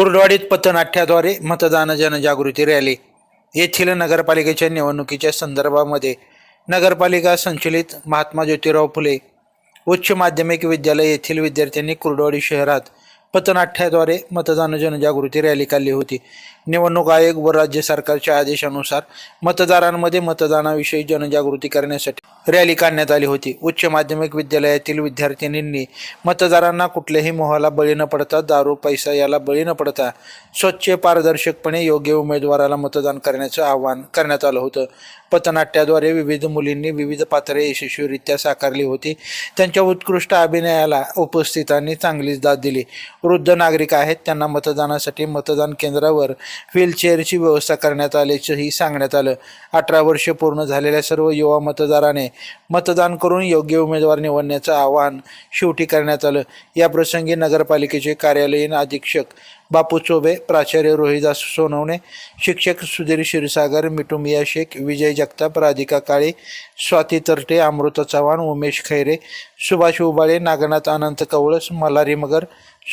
कुर्डवाडीत पथनाट्याद्वारे मतदान जनजागृती रॅली येथील नगरपालिकेच्या निवडणुकीच्या संदर्भामध्ये नगरपालिका संचलित महात्मा ज्योतिराव फुले उच्च माध्यमिक विद्यालय येथील विद्यार्थ्यांनी कुर्डवाडी शहरात पथनाट्याद्वारे मतदान जनजागृती रॅली काढली होती. निवडणूक आयोग व राज्य सरकारच्या आदेशानुसार मतदारांमध्ये मतदानाविषयी जनजागृती करण्यासाठी रॅली काढण्यात आली होती. उच्च माध्यमिक विद्यालयातील विद्यार्थिनींनी मतदारांना कुठल्याही मोहाला बळी न पडता दारू पैसा याला बळी न पडता स्वच्छ पारदर्शकपणे योग्य उमेदवाराला मतदान करण्याचं आवाहन करण्यात आलं होतं. पथनाट्याद्वारे विविध मुलींनी विविध पात्रे यशस्वीरित्या साकारली होती. त्यांच्या उत्कृष्ट अभिनयाला उपस्थितांनी चांगलीच दाद दिली. वृद्ध नागरिक आहेत त्यांना मतदानासाठी मतदान केंद्रावर व्हीलचेअरची व्यवस्था करण्यात आल्याचंही सांगण्यात आलं. अठरा वर्ष पूर्ण झालेल्या सर्व युवा मतदाराने मतदान करून योग्य उमेदवार निवडण्याचं आवाहन शेवटी करण्यात आलं. या प्रसंगी नगरपालिकेचे कार्यालयीन अधीक्षक बापू चोबे प्राचार्य रोहिदास सोनवणे शिक्षक सुधीर क्षीरसागर मिटुमिया शेख विजय जगताप राधिका काळे स्वाती तरटे अमृता चव्हाण उमेश खैरे सुभाष उबाळे नागनाथ अनंत कवळस मल्हारी मगर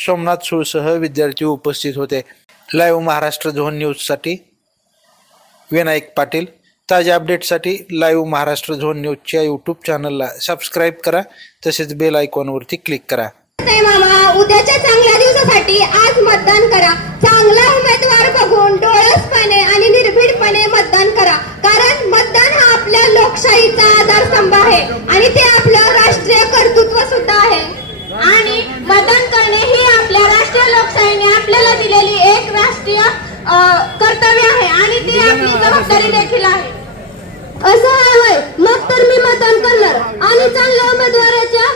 सोमनाथ सुळसह विद्यार्थी उपस्थित होते. लाईव्ह महाराष्ट्र झोन न्यूजसाठी विनायक पाटील. ताज्या अपडेटसाठी लाईव्ह महाराष्ट्र झोन न्यूजच्या यूट्यूब चॅनलला सबस्क्राईब करा तसेच बेल आयकॉनवरती क्लिक करा. नाही मामा उद्याच्या चांगल्या दिवसासाठी आज मतदान करा. चांगला उमेदवार बघून डोळसपणे आणि निर्भीडपणे मतदान करा. कारण मतदान हा आपल्या लोकशाहीचा आधारस्तंभ आहे आणि ते आपलं राष्ट्रीय कर्तृत्व सुद्धा आहे. आणि मतदान करणे ही आपल्या राष्ट्रीय लोकशाहीने आपल्याला दिलेली एक राष्ट्रीय कर्तव्य आहे आणि ती आपली जबाबदारी देखील आहे. असं हवंय होय. मग तर मी मतदान करणार आणि चांगल्या उमेदवाराच्या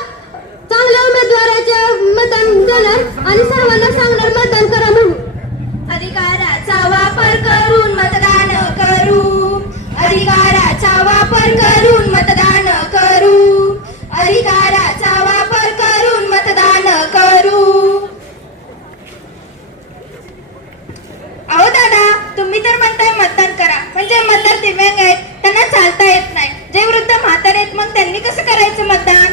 चांगल्या उमेदवाराच्या मतदान देणार आणि मतदान करा म्हणून. अधिकाराचा वापर करून मतदान करू. अधिकाराचा वापर करून मतदान करू. अधिकाराचा वापर करून मतदान करू. अहो दादा तुम्ही तर म्हणताय मतदान करा. म्हणजे मतदार दिव्यांग आहेत त्यांना चालता येत नाही. जे वृद्ध म्हातारे आहेत मग त्यांनी कसं करायचं मतदान?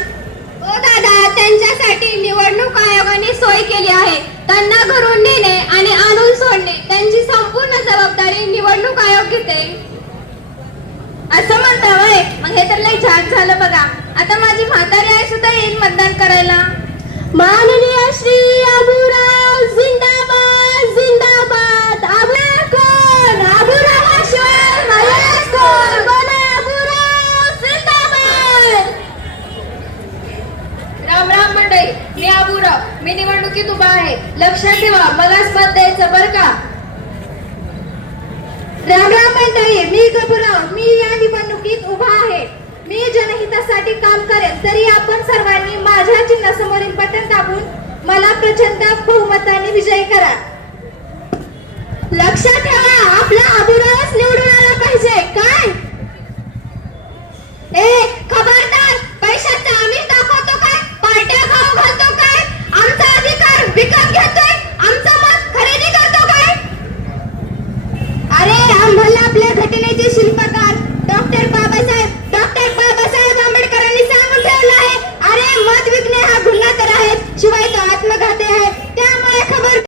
हो दादा त्यांच्यासाठी निवडणूक आयोगाने सोय केली आहे. त्यांना घरून नेणे आणि आणून सोडणे त्यांची संपूर्ण जबाबदारी निवडणूक आयोग घेते असं म्हणता वय मग हे तर लय झाड झालं बघा. आता माझी म्हातारी आई सुद्धा येईल मतदान करायला. मंडळी मी आबुराव. मी निवडणुकीत उभा आहे. लक्षात ठेवा मला मत द्यायचं बर का? राम राम मंडळी मी गबुराव. मी या निवडणुकीत उभा आहे. मी जनहितासाठी काम करेन. तरी आपण सर्वांनी माझ्या चिन्हासमोरील बटन दाबून मला प्रचंड बहुमताने विजयी करा. लक्षात ठेवा आपला अबुरावच